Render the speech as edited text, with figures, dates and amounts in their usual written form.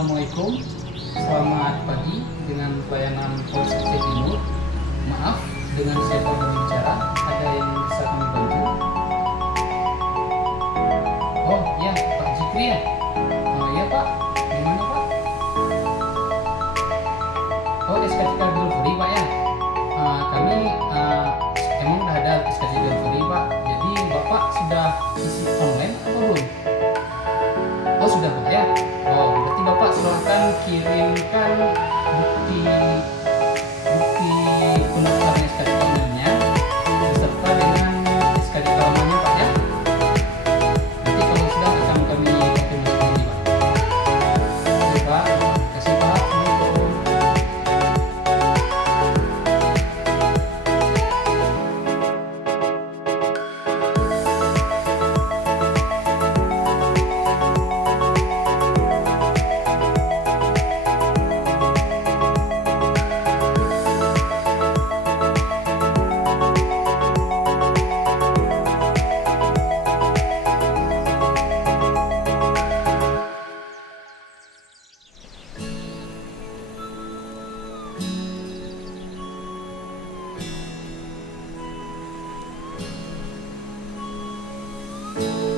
Assalamualaikum, selamat pagi dengan pelayanan Polres Aceh Timur. Maaf, dengan siapa berbicara? Ada yang bisa kami bantu? Oh ya, Pak Jikri ya? Oh iya Pak, gimana Pak? Oh SKCK delivery Pak ya? Kami emang udah ada SKCK delivery Pak. Jadi Bapak sudah isi online atau belum? Oh sudah Pak ya? Oh berarti Bapak silahkan kirimkan bukti pendaftaran SKCK online-nya beserta dengan SKCK lamanya Pak ya. Nanti kalau sudah akan kami konfirmasi Pak. Oke Pak, terima kasih Pak. Assalamualaikum.